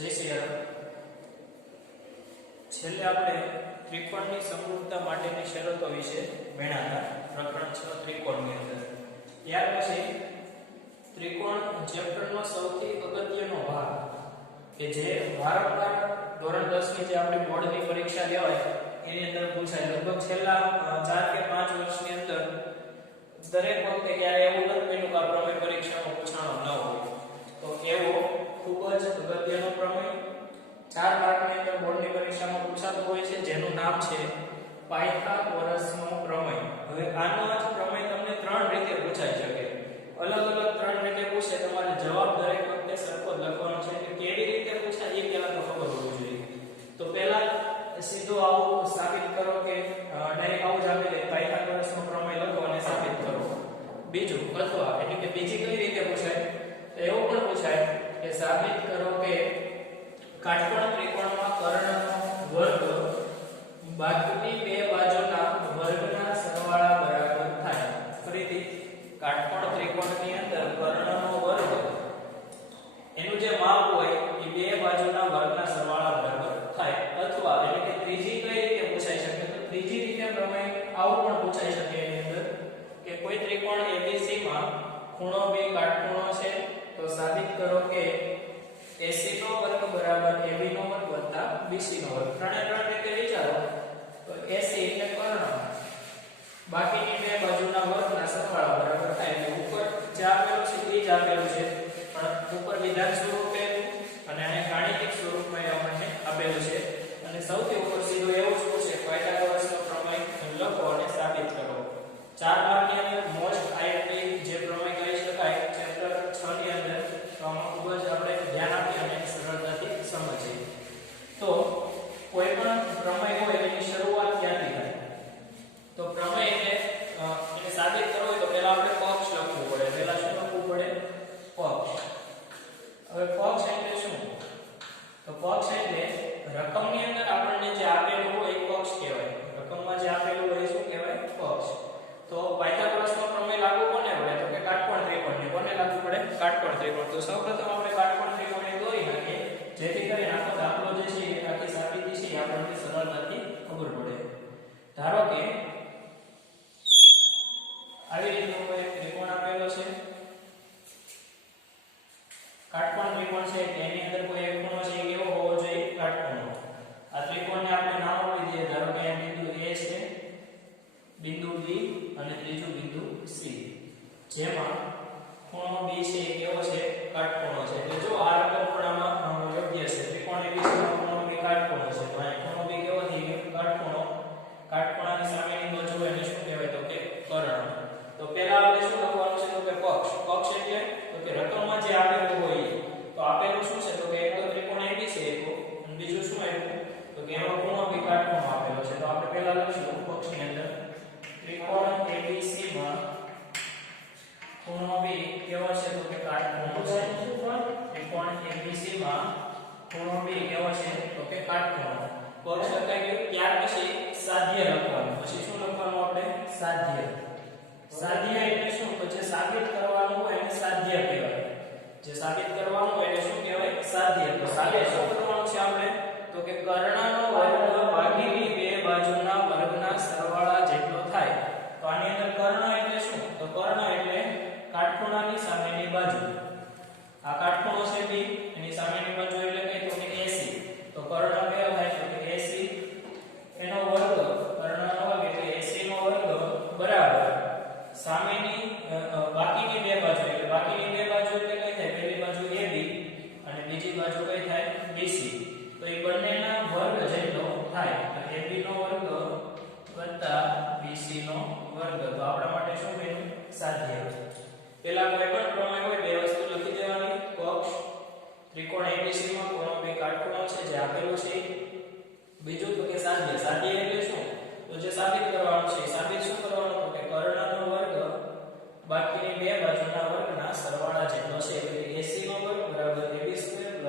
જય શ્રી રામ. છેલ્લે આપણે ત્રિકોણની સમરૂપતા માટેની શરતો વિશે ભણ્યા હતા પ્રકરણ 6 ત્રિકોણની અંદર. ત્યાર પછી ત્રિકોણ ચેપ્ટરનો સૌથી અગત્યનો ભાગ કે જે વારંવાર ધોરણ 10 ની જે આપણી બોર્ડની પરીક્ષા લેવાય એની અંદર પૂછાય. લગભગ છેલ્લા 4 કે 5 વર્ષની અંદર દરેક વખતે ક્યારે એવું નથી બન્યું કે આ પ્રમેય પરીક્ષામાં પૂછાણો ન હોય. તો એવો ખૂબ જ અગત્યનો પ્રમેય 4 માર્કની અંદર બોર્ડની પરીક્ષામાં પૂછાતો હોય છે, જેનું નામ છે પાયથાગોરસનો પ્રમેય. હવે આનો જ પ્રમેય તમને 3 રીતે પૂછાઈ શકે. અલગ અલગ 3 રીતે પૂછે, તમારે જવાબ દરેક વખતે સરખો જ લખવાનો છે. કે કેવી રીતે પૂછાય એ પહેલા તો ખબર હોવી જોઈએ. તો પહેલા સીધો આવું સાબિત કરો કે ડાયરેક્ટ આવું જ આપી દે પાયથાગોરસનો પ્રમેય લખો અને સાબિત કરો. બીજું અથવા એટલે કે બીજી કઈ રીતે પૂછાય, તો એવું પણ પૂછાય કે સાબિત કરો કે કાટકોણ ત્રિકોણમાં કર્ણનો વર્ગ બાજુની બે બાજુના વર્ગના સરવાળા બરાબર થાય. ફરીથી કાટકોણ ત્રિકોણની અંદર કર્ણનો વર્ગ એનું જે માપ હોય એ બે બાજુના વર્ગના સરવાળા બરાબર થાય. અથવા એટલે કે ત્રીજી કઈ રીતે પૂછાઈ શકે, તો ત્રીજી રીતે પ્રમેય આવું પણ પૂછાઈ શકે એની અંદર કે કોઈ ત્રિકોણ ABC માં ખૂણો B કાટખૂણો છે, તો સાબિત કરો કે AC નો વર્ગ બરાબર AB નો વર્ગ વત્તા BC નો વર્ગ. ત્રણે ત્રણ રીતે વિચારો તો AC એટલે કર્ણ, બાકીની બે બાજુના વર્ગના સરવાળા બરાબર થાય. એટલે ઉપર જે આપેલું છે એ જ આપેલું છે, પણ ઉપર વિધાન સ્વરૂપે અને આને ગાણિતિક સ્વરૂપમાં આપણને આપેલું છે. અને સૌથી ઉપર સીધું એવું જ પૂછે પાયથાગોરસનો પ્રમેય લખો અને સાબિત કરો. 4 માર્કની અંદર મોસ્ટ આઈએમપી જે પ્રમેય કહી શકાય ચેપ્ટર 6 ની અંદર, તો આમાં ખૂબ જ આપણે ધ્યાન આપી અને સરળતાથી સમજીએ. તો કોઈ પણ પ્રમેય હોય એની શરૂઆત ક્યાંથી થાય, તો પ્રમેય એટલે એને સાબિત કરવો હોય તો પહેલા આપણે પક્ષ લખવું પડે. પહેલા શું લખવું પડે? પક્ષ. હવે પક્ષ એટલે શું, તો પક્ષ એટલે રકમની અંદર આપણને જે આપેલું હોય એ પક્ષ કહેવાય. રકમમાં જે આપેલું હોય એ શું કહેવાય? પક્ષ. તો પાયથાગોરસનો પ્રમેય લાગુ કોને પડે, તો કે કાટકોણ ત્રિકોણને. કોને લાગુ પડે? કાટકોણ ત્રિકોણ. તો સૌપ્રથમ આપણે કાટકોણ ત્રિકોણને દોરી નાખીએ, જેથી કરીને આખો દાખલો જે છે એ આખી સાબિતી છે આપણને સરળતાથી ખબર પડે. ધારો કે આવી રીતનો કોઈ ત્રિકોણ આપેલો છે, કાટકોણ ત્રિકોણ છે, તેની અંદર કોઈ એક ખૂણો છે, કેવો હોવો જોઈએ? કાટખૂણો. આ ત્રિકોણને આપણે નામ આપી દઈએ. ધારો કે આ બિંદુ A છે, બિંદુ B અને ત્રીજું બિંદુ C, જેમાં ખૂણો B છે એ કેવો છે? કાટખૂણો છે. એટલે જો આ રકમ ખૂણામાં યોગ્ય છે. ત્રિકોણ ABC માં ખૂણો B કાટખૂણો છે, તો અહીં ખૂણો B કેવો થઈ ગયો? કાટખૂણો. કાટખૂણાની સામેની બાજુ એને શું કહેવાય, તો કે કર્ણ. તો પહેલા આપણે શું લખવાનું છે, તો કે પક્ષ. પક્ષ એટલે તો કે રકમમાં જે આપેલું હોય, તો આપેલું શું છે, તો કે એક તો ત્રિકોણ AB છે એક, અને બીજું શું આપ્યું, તો કે એમાં ખૂણો B કાટખૂણો આપેલો છે. તો આપણે પહેલા લખીશું પક્ષની અંદર ત્રિકોણ ABC માં ખૂણો B કેવો છે, તો કે કાટખૂણો છે. ત્રિકોણ ABC માં ખૂણો B કેવો છે, તો કે કાટખૂણો. પક્ષ લખાઈ ગયું. ત્યાર પછી સાધ્ય લખવાનું. પછી શું લખવાનું આપણે? સાધ્ય. સાધ્ય એટલે શું, તો જે સાબિત કરવાનું હોય એને સાધ્ય કહેવાય. જે સાબિત કરવાનું હોય એને શું કહેવાય? સાધ્ય. તો સાબિત શું કરવાનું છે આપણે, તો કે કર્ણનો વર્ગ ભાગીની બે બાજુના વર્ગના સરવાળા જેટલો થાય. તો આની અંદર કર્ણ એટલે શું, તો કર્ણ એટલે કાટખૂણાની સામેની બાજુ. આ કાટખૂણો છે B, એની સામેની બાજુ એટલે કઈ, તો કે AC. તો કર્ણ કેવો થાય, તો કે AC એનો વર્ગ, કર્ણનો વર્ગ એટલે AC નો વર્ગ બરાબર સામેની બાકીની બે બાજુ. એટલે બાકીની બે બાજુ એટલે કઈ થાય, પહેલી બાજુ AB અને બીજી બાજુ કઈ થાય? BC. તો એ બંનેના વર્ગ જેટલો થાય. તો AB નો વર્ગ વત્તા BC નો વર્ગ. તો આપણા માટે શું બન્યું? સાધ્ય. પહેલા કોઈ પણ પ્રમેય હોય બે વસ્તુ લખી દેવાની. પક્ષ, ત્રિકોણ ABC માં ખૂણો B કાટખૂણો છે જે આપેલું છે. બીજું તો કે સાધ્ય. સાધ્ય એટલે શું, તો જે સાબિત કરવાનું છે. સાબિત શું કરવાનું, તો કે કર્ણનો વર્ગ બાકીની બે બાજુના વર્ગના સરવાળા જેટલો છે. એટલે AC નો વર્ગ બરાબર AB²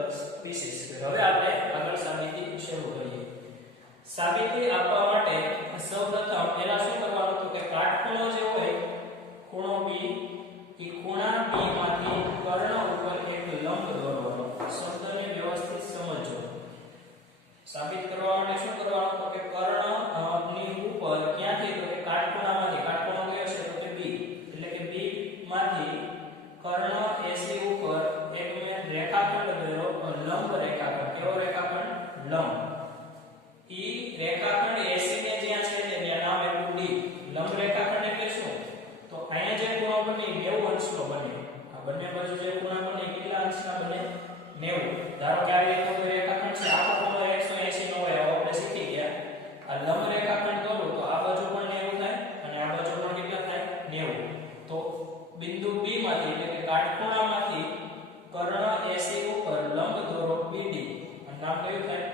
+ BC². હવે આપણે આગળ સાબિતી શરૂ કરીએ. સાબિતી આપવા માટે સૌપ્રથમ પહેલા શું કરવાનું, તો કે કાટખૂણો જે હોય ખૂણો B, એ ખૂણા B માંથી કર્ણ ઉપર એક લંબ દોરવાનો. શબ્દને વ્યવસ્થિત સમજ લંબ ઈ રેખાખંડ AC ને જ્યાં છે ને ત્યાં નામ આપ્યું D લંબ રેખાખંડ એટલે શું તો અહીંયા જે ખૂણો બને 90 અંશનો બને આ બંને બાજુ જે ખૂણા બને કેટલા અંશના બને 90 ધારો કે આ એક રેખાખંડ છે આખો ખૂણો 180 નો હોય આપણે શીખી ગયા આ લંબ રેખાખંડ દોરો તો આ બાજુ પણ 90 થાય અને આ બાજુ પણ કેટલા થાય 90 તો બિંદુ B માંથી એટલે કે કાટખૂણામાંથી કર્ણ AC ઉપર લંબ દોરો BD અને નામ કયું થાય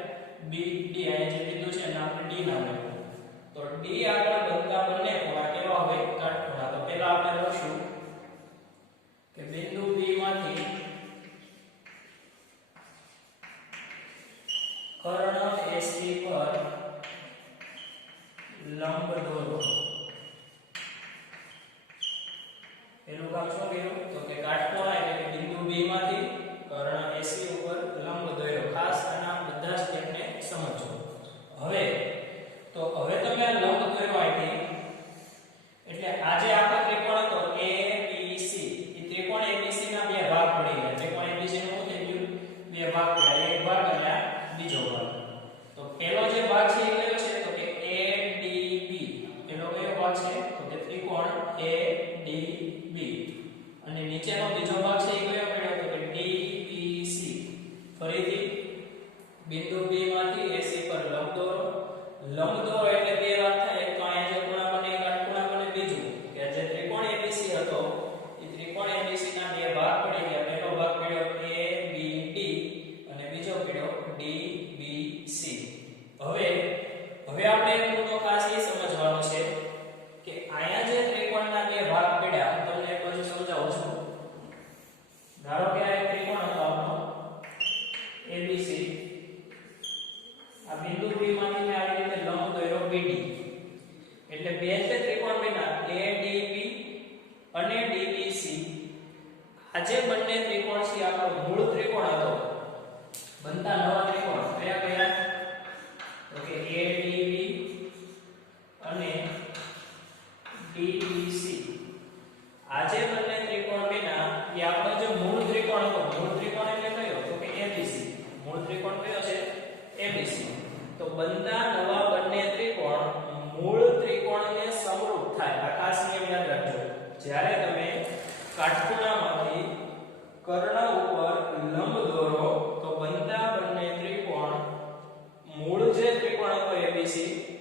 BD અહીંયા જે બિંદુ છે નામ D નામ આપ્યું તો D આગળ બનતા બંને ખૂણા કેવા હોય કાટખૂણા તો પહેલા આપણે લખશું કે બિંદુ B માંથી કર્ણ AC પર લંબ દોરો એનું કામ શું કર્યું તો કે કાટખૂણા એટલે કે બિંદુ B માંથી કર્ણ AC ઉપર લંબ દોર્યો ખાસ આના બધા સ્ટેપને સમજો હવે તમે આ લંબ દોર્યો અહીંથી એટલે આ જે આખો ત્રિકોણ હતો ABC એ ત્રિકોણ ABC ના બે ભાગ પડી ગયા ત્રિકોણ ABC નું શું થઈ ગયું બે ભાગ પડ્યા એક ભાગ અને બીજો ભાગ તો પહેલો જે ભાગ છે એ કયો છે તો કે ADB પહેલો કયો ભાગ છે તો કે ત્રિકોણ ADB અને નીચેનો બીજો ભાગ છે એ કયો પડ્યો તો કે DBC ફરીથી બિંદુ B માંથી AC પર લંબ દોરો એટલે બે વાત થાય એક તો અહીંયા જે ખૂણા બને કાટખૂણા બને બીજું કે જે ત્રિકોણ ABC હતો એ ત્રિકોણ ABC ના બે ભાગ પડી ગયા પહેલો ભાગ પડ્યો ABD અને બીજો પડ્યો DBC હવે આપણે એક મુદ્દો ખાસ એ સમજવાનો છે કે અહીંયા જે ત્રિકોણના બે ભાગ પડ્યા તમને એક બાજુ સમજાવું છું ધારો કે આ એક ત્રિકોણ હતો આપણો ABC આ બિંદુ B માંથી મેં આવી રીતે લંબ દોર્યો BD એટલે બે જે ત્રિકોણ બન્યા ADB અને DBC આ જે બંને ત્રિકોણ છે આપણો મૂળ ત્રિકોણ હતો બનતા નવા ત્રિકોણ કયા કયા તો કે ADB અને DBC આ જે બંને ત્રિકોણ બન્યા એ આપણો જે મૂળ ત્રિકોણ હતો મૂળ ત્રિકોણ એટલે કયો તો કે ABC મૂળ ત્રિકોણ કયો છે ABC તો બનતા નવા બંને ત્રિકોણ મૂળ ત્રિકોણને સમરૂપ થાય આ ખાસ નિયમ યાદ રાખજો જ્યારે તમે કાટખૂણામાંથી કર્ણ ઉપર લંબ દોરો તો બનતા બંને ત્રિકોણ મૂળ જે ત્રિકોણ હતો ABC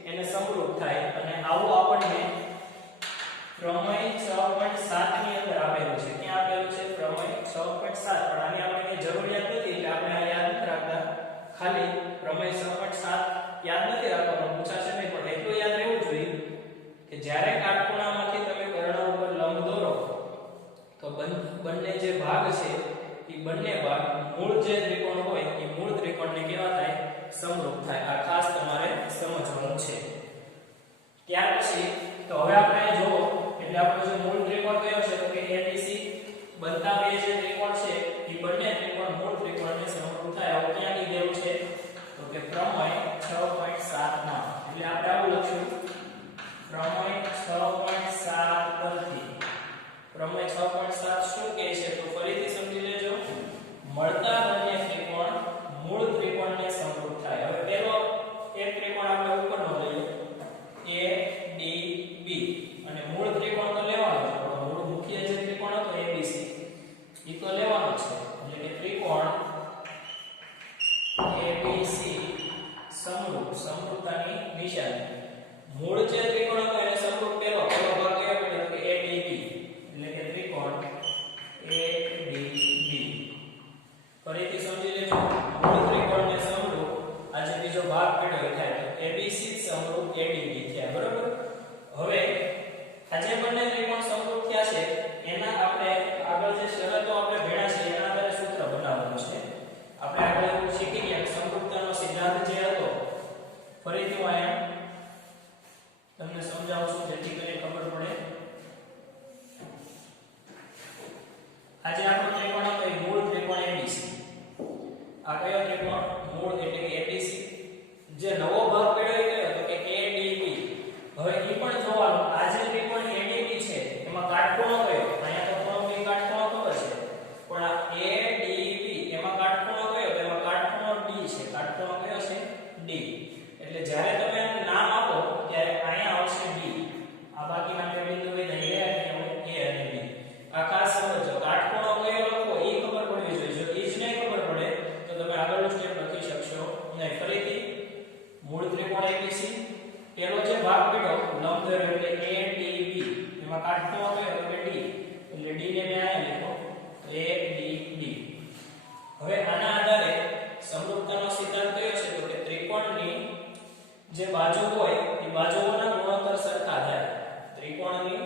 એને સમરૂપ થાય અને આવું આપણને પ્રમેય 6.7 ની અંદર આપેલું છે ક્યાં આપેલું છે પ્રમેય 6.7 પણ આની આપણે જરૂરિયાત નથી એટલે આપણે આ યાદ નથી રાખતા ખાલી પ્રમેય 6.7 યાદ નથી રાખવાનું પૂછાશે નહીં પણ એટલું યાદ રહેવું જોઈએ કે જ્યારે કાટખૂણામાંથી તમે કર્ણ ઉપર લંબ દોરો તો બંને જે ભાગ છે એ બંને ભાગ મૂળ જે ત્રિકોણ હોય એ મૂળ ત્રિકોણને કેવા થાય સમરૂપ થાય આ ખાસ તમારે સમજવાનું છે ત્યાર પછી તો હવે આપણે જોવો એટલે આપણો જે મૂળ ત્રિકોણ કયો છે તો કે ABC બનતા બે જે ત્રિકોણ છે એ બંને ત્રિકોણ મૂળ ત્રિકોણને સમરૂપ થાય આવું ક્યાં કીધેલું છે તો કે પ્રમેય 6.7 માં એટલે આપણે આવું લખશું પ્રમેય 6.7 પરથી પ્રમેય 6.7 શું કહે છે તો ફરીથી સમજી લેજો મળતા બંને ત્રિકોણ મૂળ ત્રિકોણને સમરૂપ થાય હવે પહેલો એક ત્રિકોણ આપણે ઉપરનો લઈએ ADB અને મૂળ ત્રિકોણ તો લેવાનો છે પણ મૂળ મુખ્ય જે ત્રિકોણ હતો ABC ઈ તો લેવાનો છે એટલે કે ત્રિકોણ ABC સમરૂપતાની નિશાની મૂળ જે ત્રિકોણ હતો એને સમરૂપ પહેલો ભાગ કયો પડ્યો કે ADB એટલે કે ત્રિકોણ ADB ફરીથી સમજી લેજો મૂળ ત્રિકોણને સમરૂપ આ જે બીજો ભાગ પડ્યો થાય તો ABC સમરૂપ ADB થયા બરાબર હવે આ જે બંને ત્રિકોણ સમરૂપ થયા છે એના આપણે આગળ જે શરતો આપણે ભેણા છે એના આધારે સૂત્ર બનાવવાનું છે આપણે આગળ એવું શીખી ગયા કે સમરૂપતાનો સિદ્ધાંત જે હતો ફરીથી હું અહીંયા તમને સમજાવું છું જેથી કરીને ખબર પડે આજે આપણો ત્રિકોણ હતો એ મૂળ ત્રિકોણ ABC કાટખૂણો કયો તો કે ડી, એટલે ડી ને મેં આ લખ્યો તો એ ડી ડી. હવે આના આધારે સમરૂપતાનો સિદ્ધાંત કયો છે તો કે ત્રિકોણની જે બાજુ હોય એ બાજુઓના ગુણોત્તર સરખા થાય. ત્રિકોણની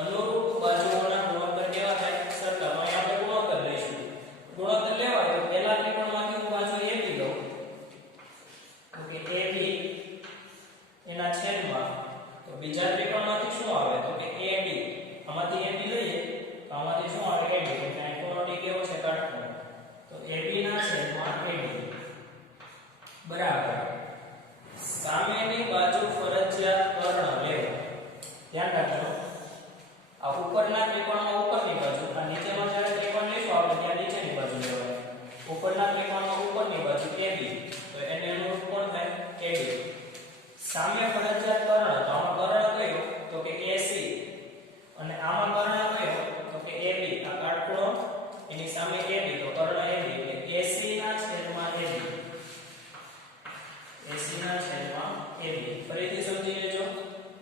અનુરૂપ બાજુઓના ગુણોત્તર કેવા થાય? સરખા. તો અહીં આપણે ગુણોત્તર લઈશું. ગુણોત્તર લેવાય તો પહેલા ત્રિકોણમાંથી હું બાજુ AB લઉં તો કે AB એના છેદમાં તો બીજા ત્રિકોણમાંથી શું આવે તો કે AD. આમાંથી AB લઈએ તો આમાંથી શું આવે AD. એટલે અહીં ખૂણો D કેવો છે? કાટખૂણો. તો AB ના છેદમાં AD બરાબર સામેની બાજુ ફરજિયાત કર્ણ લેવો. ધ્યાન રાખજો આ ઉપરના ત્રિકોણમાં ઉપરની બાજુ, આ નીચેનો જ્યારે ત્રિકોણ લઈશું આપણે ત્યાં નીચેની બાજુ લેવાય. ઉપરના ત્રિકોણમાં ઉપરની બાજુ AB તો એને અનુરૂપ કોણ થાય? AD. સામે ફરજિયાત કર્ણ તો આમાં કર્ણ કયો તો કે AC અને આમાં કર્ણ કયો તો કે AB. આ કાટખૂણો એની સામે AB તો કર્ણ AB એટલે AC ના છેદમાં AB. AC ના છેદમાં AB. ફરીથી સમજી લેજો.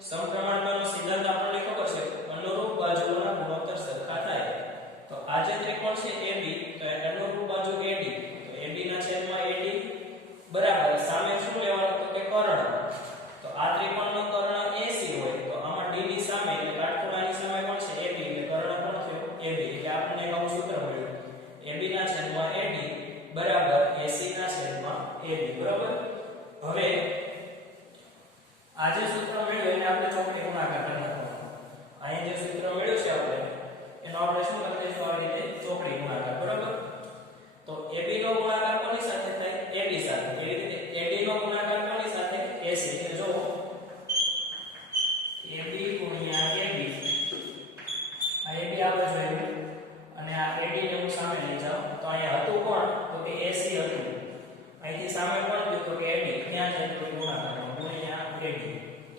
સમપ્રમાણતાનો સિદ્ધાંત આપણને ખબર છે અનુરૂપ બાજુઓના ગુણોત્તર સરખા થાય. તો આ જે ત્રિકોણ છે AB તો એ અનુરૂપ બાજુ AD તો AB ના છેદમાં AD બરાબર સામે શું લેવાનું તો કે કર્ણ. તો આ ત્રિકોણનો કર્ણ AC હોય તો આમાં D ની સામે એટલે કાટખૂણાની સામે કોણ છે AB એટલે કર્ણ કોણ થયો AB. એટલે આપણને નવું સૂત્ર મળ્યું AB ના છેદમાં AD બરાબર AC ના છેદમાં AB. બરાબર. હવે આ જે સૂત્ર મળ્યું એને આપણે ચોકડી ગુણાકાર કરી નાખવાનો. અહીં જે સૂત્ર મળ્યું છે આપણે એનો આપણે શું કરી દઈશું આવી રીતે ચોકડી ગુણાકાર. બરાબર. તો AB નો ગુણાકાર કોની સાથે થાય? AB સાથે. એવી રીતે AD નો ગુણાકાર કોની સાથે? AC. એટલે જો AB ગુણ્યા AB આ AB આપણે જોયું અને આ AD ને હું સામે લઈ જાઉં તો અહીંયા હતું કોણ તો કે AC હતું. અહીંથી સામે કોણ ગયું તો કે AD. ત્યાં જાય તો ગુણાકાર ગુણ્યા AD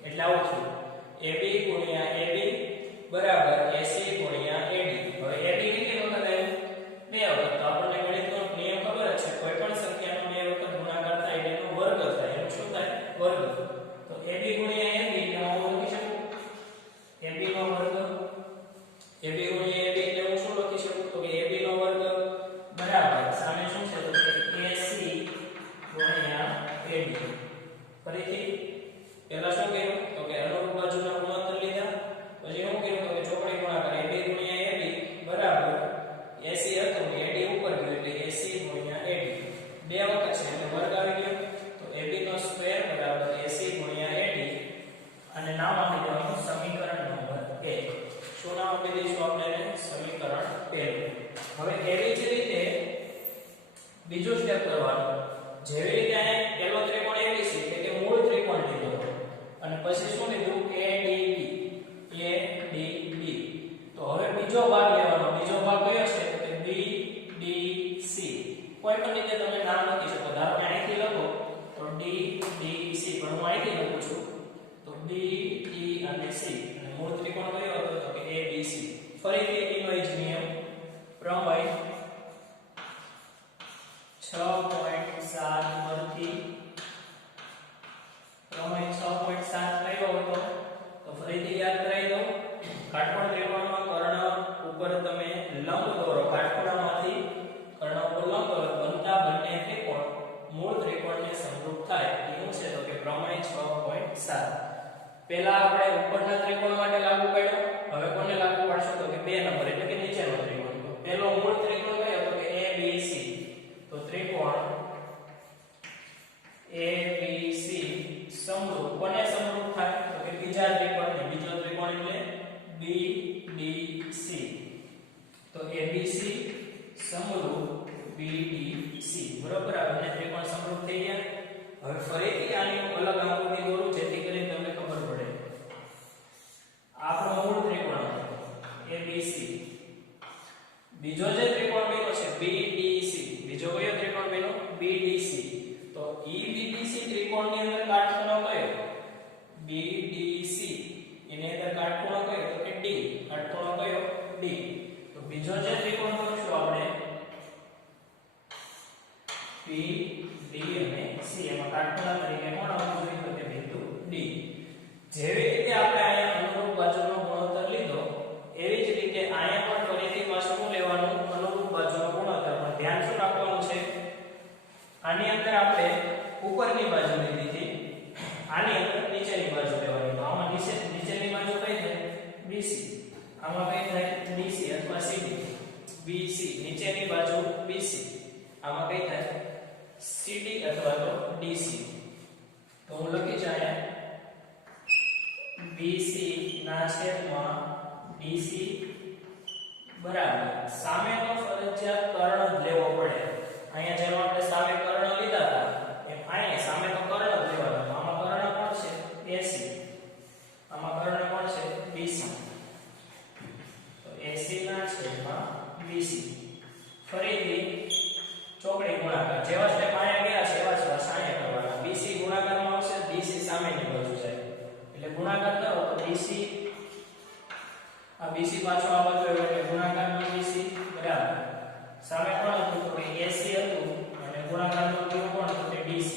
એટલે આવું થયું AB ગુણ્યા AB બરાબર AC ગુણ્યા AD. હવે AD કેટલી વખત આવ્યું? 2 વખત. તો આપણને ગણિતનો નિયમ ખબર છે કોઈ પણ સંખ્યાનો 2 વખત ગુણાકાર થાય એટલે એનો વર્ગ થાય. એનું શું થાય? વર્ગ. તો AB ગુણ્યા AB એટલે હું લખી શકું AB નો વર્ગ. AB ગુણ્યા AB એટલે હું શું લખી શકું તો કે AB નો વર્ગ બરાબર સામે શું છે તો કે AC ગુણ્યા AD. ફરીથી પહેલા શું કર્યું તો કે અનુરૂપ બાજુના ગુણોત્તર લીધા. પછી શું કર્યું તો કે ચોકડી ગુણાકાર AB ગુણ્યા AB બરાબર AC હતું ને AD ઉપર ગયું એટલે AC ગુણ્યા AD. 2 વખત છે એટલે વર્ગ આવી ગયો. તો AB નો સ્ક્વેર બરાબર AC ગુણ્યા AD અને નામ આપી દેવાનું સમીકરણ નંબર 1. શું નામ આપી દઈશું આપણે એને? સમીકરણ 1. હવે એવી જ રીતે બીજું સ્ટેપ કરવાનું. જેવી રીતે અહીંયા પહેલો ત્રિકોણ ABC એટલે કે મૂળ ત્રિકોણ લીધો અને પછી શું લીધું ADB. તો હવે બીજો ભાગ લેવાનો. બીજો ભાગ કયો છે તો કે BDC. કોઈ પણ રીતે તમે નામ લખી શકો. ધારો કે અહીંથી લખો તો DDC પણ હું અહીંથી લખું છું તો BD અને C અને મૂળ ત્રિકોણ કયો હતો તો કે ABC. ફરીથી એનો જ નિયમ પ્રમેય 6.7 પરથી પ્રમેય 6.7 કયો હતો તો ફરીથી યાદ કરાવી દઉં. કાટખૂણ ત્રિકોણમાં કર્ણ ઉપર તમે લંબ દોરો. કાટખૂણામાંથી કર્ણ ઉપર લંબ દોરો બનતા બંને ત્રિકોણ મૂળ ત્રિકોણને સમરૂપ થાય. એવું છે તો કે પ્રમેય 6.7. પહેલા આપણે ઉપરના ત્રિકોણ માટે લાગુ પાડ્યો. હવે કોને લાગુ પાડશો તો કે 2 નંબર એટલે કે નીચેનો ત્રિકોણ. તો પહેલો મૂળ ત્રિકોણ કયો તો કે ABC. તો ત્રિકોણ ABC સમરૂપ કોને સમરૂપ થાય તો કે બીજા ત્રિકોણને. બીજો ત્રિકોણ એટલે BDC. તો ABC સમરૂપ BDC. બરોબર. આ બંને ત્રિકોણ સમરૂપ થઈ ગયા. હવે ફરીથી આની અલગ આકૃતિ દોરું જેથી કરીને તમને ખબર પડે. આપણો મૂળ ત્રિકોણ ABC. બીજો જે ત્રિકોણ બન્યો છે BDC. બીજો કયો ત્રિકોણ બન્યો? BDC. તો BDC ત્રિકોણની અંદર કાટખૂણો કયો? BDC. એની અંદર કાટખૂણો કયો તો કે D. કાટખૂણો કયો? D. તો બીજો જે ત્રિકોણ દોરશું આપણે P D અને C એમાં કાટખૂણા તરીકે કોણ આવવું જોઈએ તો કે બિંદુ D. જેવી રીતે આપણે અહીંયા અનુરૂપ બાજુનો ગુણોત્તર લીધો આની અંદર આપણે ઉપરની બાજુ લીધી હતી, આની અંદર નીચેની બાજુ લેવાની. તો આમાં નીચેની બાજુ કઈ થાય? BC. આમાં કઈ થાય? DC અથવા CD. BC નીચેની બાજુ BC, આમાં કઈ થાય? CD અથવા તો DC. તો હું લખી છું અહીંયા BC ના છેદમાં DC બરાબર સામેનો ફરજિયાત કર્ણ જ લેવો પડે. અહીંયા જેમ આપણે સામે કર્ણ લીધા હતા એમ અહીંયા સામે તો કર્ણ જ લેવાનો. આમાં કર્ણ કોણ છે? AC. આમાં કર્ણ કોણ છે? BC. તો AC ના છેદમાં BC. ફરીથી ચોકડી ગુણાકાર જેવા સ્ટેપ અહીંયા ગયા છે એવા જ અહીંયા કરવાના. BC ગુણાકારમાં આવશે, DC સામેની બાજુ જાય એટલે ગુણાકાર કરો તો BC આ BC પાછો આ બાજુ આવ્યો એટલે ગુણાકારમાં BC બરાબર સામે કોણ હતું? તો કે AC હતું અને ગુણાકારમાં કયું કોણ હતું? તે DC.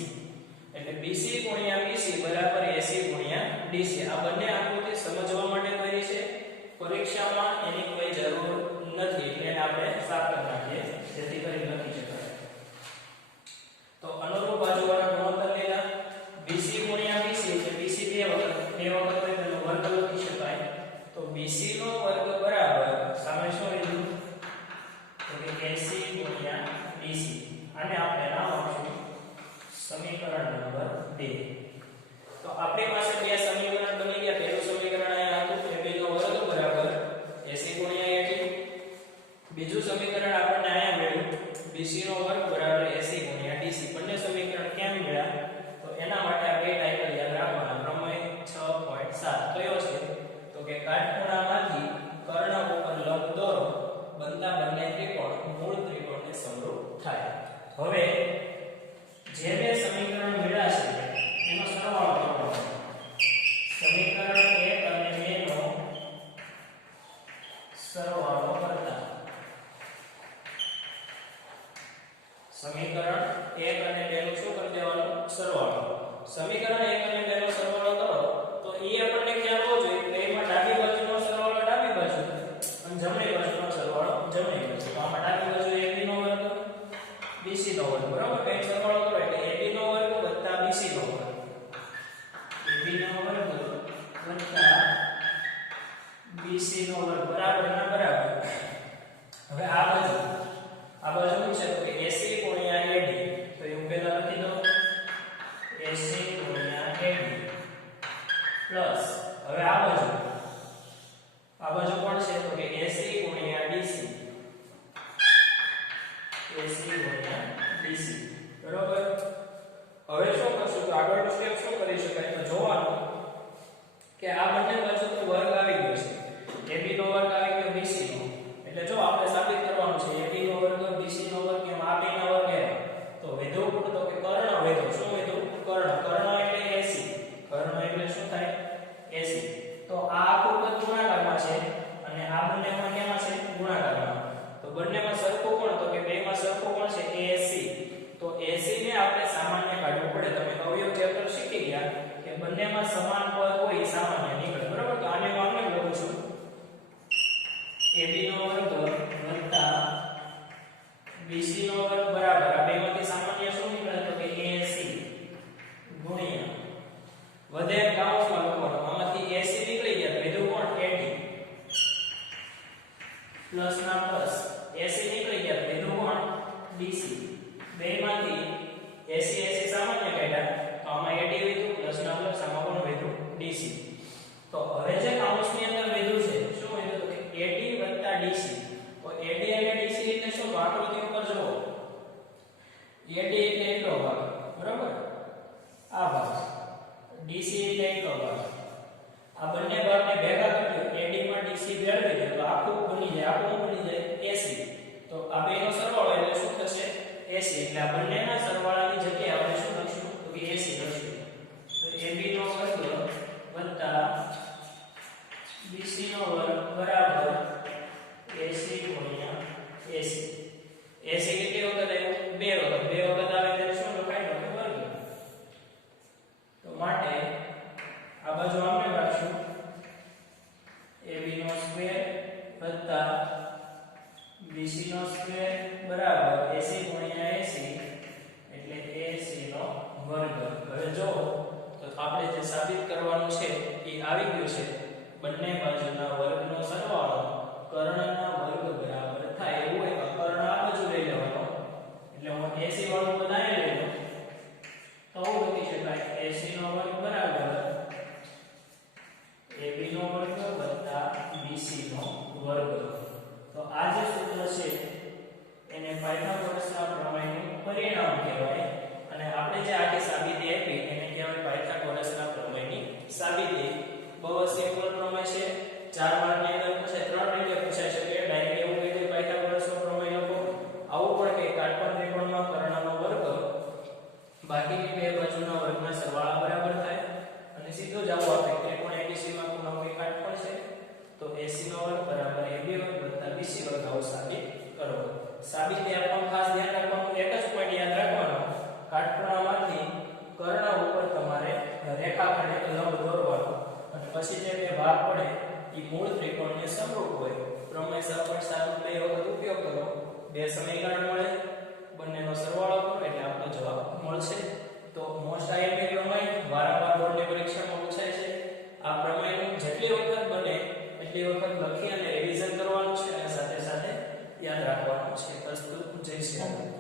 એટલે BC ગુણ્યા BC બરાબર AC ગુણ્યા DC. આ બંને આકૃતિ સમજવા માટે કરી છે, પરીક્ષામાં એની કોઈ જરૂર નથી એટલે આપણે સાફ કરી નાખીએ જેથી કરી લખી શકાય. તો અનુરૂપ બાજુવાળા ગુણોત્તર લીધા. BC ગુણ્યા BC એટલે BC બે વખત હોય તેનો વર્ગ લખી શકાય. તો BC નો વર્ગ બરાબર સામે શું લીધું? તો કે AC ગુણ્યા DC. આને આપણે નામ આપીશું સમીકરણ નંબર 2. તો આપણી પાસે બે સમીકરણ બની ગયા. પહેલું સમીકરણ અહીંયા હતું AB નો વર્ગ બરાબર AC ગુણ્યા AD. બીજું સમીકરણ આપણને અહીંયા મળ્યું BC નો વર્ગ બરાબર AC ગુણ્યા DC. બંને સમીકરણ કેમ મળ્યા? તો એના માટે આ બે ટાઈટલ યાદ રાખવાના. પ્રમેય 6.7 કયો છે? તો કે કાટખૂણામાંથી કર્ણ ઉપર લંબ દોરો બનતા બંને ત્રિકોણ મૂળ ત્રિકોણને સમરૂપ થાય. હવે જે બે સમીકરણ મળ્યા છે એનો સરવાળો કરવાનો. સમીકરણ 1 અને 2 નો સરવાળો કરતા સમીકરણ 1 અને 2 નું શું કરી દેવાનું? સરવાળો. સમીકરણ 1 અને 2 નો સરવાળો કરો તો એ આપણને ખ્યાલ હોવો જોઈએ કે એમાં ડાબી બાજુનો સરવાળો ડાબી બાજુ અને જમણી બાજુનો સરવાળો જમણી બાજુ. તો આમાં ડાબી બાજુ AB નો વર્ગ BC નો વર્ગ બરાબર. કઈ સરવાળો કરો એટલે AB નો વર્ગ વત્તા BC નો વર્ગ. AB નો વર્ગ વત્તા BC નો વર્ગ બરાબર ના બરાબર. હવે આ બાજુ શું છે? તો કે AC ગુણ્યા AD. તો એવું પહેલા લખી દો AC ગુણ્યા AD પ્લસ હવે આ બાજુ કોણ છે? તો કે AC ગુણ્યા DC. AC ગુણ્યા DC બરોબર. હવે શું કરશું? તો આગળનું સ્ટેપ શું કરી શકાય? તો જોવાનું કે આ બંને બાજુનો વર્ગ આવી ગયો છે. AB નો વર્ગ આવી ગયો BC નો. એટલે જો આપણે સાબિત કરવાનું છે AB નો વર્ગ BC નો વર્ગ એમ આ બે ના વર્ગ એમ. તો વધ્યું કોણ? તો કે કર્ણ વધ્યો. શું વધ્યું? કર્ણ. કર્ણ એટલે AC. કર્ણ એટલે શું થાય? AC. તો આ આખું પદ ગુણાકારમાં છે અને આ બંનેમાં કેમાં છે? ગુણાકારમાં. તો બંનેમાં સરખું કોણ? તો કે બેમાં સરખું કોણ છે? AC. તો AC ને આપણે સામાન્ય કાઢવું પડે. તમે અવયવ ચેપ્ટર શીખી ગયા કે બંનેમાં સમાન પદ હોય સામાન્ય નીકળે બરાબર. તો આને હું આમને લખું છું AB નો વર્ગ વત્તા BC નો વર્ગ બરાબર આ બેમાંથી સામાન્ય શું નીકળે? તો કે AC ગુણ્યા વધે કાઉન્સમાં લખવાનું. આમાંથી AC નીકળી ગયા તો વધ્યું કોણ? AD પ્લસ ના પ્લસ AC નીકળી ગયા તો વધ્યું કોણ? DC. બેમાંથી AC સામાન્ય કાઢ્યા તો આમાં AD વધ્યું પ્લસ ના પ્લસ આમાં કોણ વધ્યું? DC. તો હવે જે કાઉન્સની અંદર વધ્યું છે શું વધ્યું? તો કે AD વત્તા DC. તો AD અને DC એટલે શું? તો આકૃતિ ઉપર જુઓ AD એટલે એટલો ભાગ બરાબર, આ ભાગ DC એટલે એટલો ભાગ. આ બંને ભાગને ભેગા કર્યો AD માં DC ભેળવી દે તો આખું બની જાય. આખું બની જાય AC. તો આ બેનો સરવાળો એટલે શું થશે? AC. એટલે આ બંનેના સરવાળાની જગ્યાએ આપણે શું લખશું? તો કે AC લખશું. તો AB નો વર્ગ વત્તા BC નો વર્ગ બરાબર AC ગુણ્યા AC. AC કેટલી વખત આવ્યું? બે વખત. બે વખત આવે ત્યારે શું લખાય? તો કે વર્ગ. તો માટે આ બાજુ આપણે રાખશું AB નો સ્ક્વેર વત્તા BC નો સ્ક્વેર બરાબર AC ગુણ્યા AC એટલે AC વાળું પદ અહીંયા લઈ લો તો આવું લખી શકાય AC નો વર્ગ બરાબર AB નો વર્ગ વત્તા BC નો વર્ગ. તો આ જે સૂત્ર છે એને પાયથાગોરસના પ્રમેયનું પરિણામ કહેવાય અને આપણે જે આખી સાબિતી આપી એને કહેવાય પાયથાગોરસના પ્રમેયની સાબિતી. બહુ સિમ્પલ પ્રમેય છે. 4 માર્કની અંદર પૂછાય, 3 રીતે પૂછાઈ શકે. ડાયરેક્ટ એવું કહી દે પાયથાગોરસનો પ્રમેય લખો. આવું પણ કે કાટકોણ ત્રિકોણમાં કર્ણનો વર્ગ બાકીની બે બાજુના વર્ગના સરવાળા બરાબર થાય અને સીધો જવાબ આપે ત્રિકોણ ABC માં કોનો કોઈ કાટકોણ છે તો AC નો વર્ગ બરાબર AB વર્ગ વત્તા BC વર્ગ. આવું સાબિત કરો. સાબિતી આપવામાં ખાસ ધ્યાન રાખવાનું એક જ પોઈન્ટ યાદ રાખવાનો, કાટખૂણામાંથી કર્ણ ઉપર તમારે રેખાખંડ એક લંબ દોરવાનો અને પછી જે બે ભાગ પડે એ મૂળ ત્રિકોણને સમરૂપ હોય. પ્રમેય સહપટ સાબિત બે વખત ઉપયોગ કરો, બે સમીકરણ મળે, બંનેનો સરવાળો કરો એટલે આપણો જવાબ મળશે. તો મોસ્ટ આઈએમપી પ્રમેય વારંવાર બોર્ડની પરીક્ષામાં પૂછાય છે. આ પ્રમેયનું જેટલી વખત બને એટલી વખત લખી અને રિવિઝન કરવાનું છે અને સાથે સાથે યાદ રાખવાનું છે. અસ્તુ જય શ્રી રામ.